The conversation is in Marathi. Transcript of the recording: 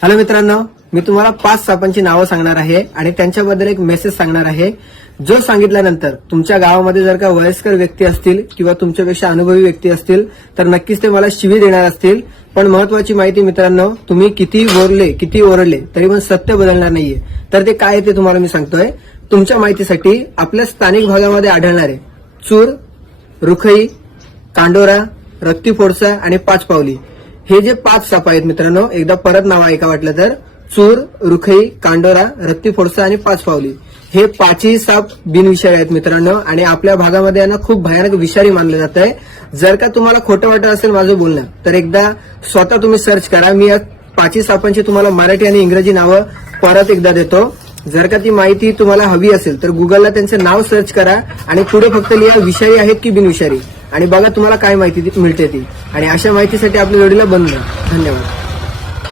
हॅलो मित्रांनो, मी तुम्हाला 5 सापांची नावं सांगणार आहे आणि त्यांच्याबद्दल एक मेसेज सांगणार आहे, जो सांगितल्यानंतर तुमच्या गावामध्ये जर का वयस्कर व्यक्ती असतील किंवा तुमच्यापेक्षा अनुभवी व्यक्ती असतील तर नक्कीच ते मला शिवी देणार असतील. पण महत्वाची माहिती मित्रांनो, तुम्ही किती ओरडले तरी पण सत्य बदलणार नाहीये. तर ते काय आहे ते तुम्हाला मी सांगतोय. तुमच्या माहितीसाठी आपल्या स्थानिक भागामध्ये आढळणारे चूर, रुखई, कांडोरा, रक्तीफोडसा आणि पाचपावली हे जे 5 साप आहेत मित्रांनो, एकदा परत नाव ऐका वाटलं तर. चूर, रुखई, कांडोरा, रक्तीफोडसा आणि पाचपावली हे 5ही साप बिनविषारी आहेत मित्रांनो आणि आपल्या भागामध्ये यांना खूप भयानक विषारी मानलं जात आहे. जर का तुम्हाला खोटं वाटत असेल माझं बोलणं तर एकदा स्वतः तुम्ही सर्च करा. मी या 5ही सापांची तुम्हाला मराठी आणि इंग्रजी नावं परत एकदा देतो. जर का ती माहिती तुम्हाला हवी असेल तर गुगलला त्यांचे नाव सर्च करा आणि पुढे फक्त लिहा विषारी आहेत की बिनविषारी आणि बघा तुम्हाला काय माहिती मिळते ती. आणि अशा माहितीसाठी आपल्या जोडीला बंद. धन्यवाद.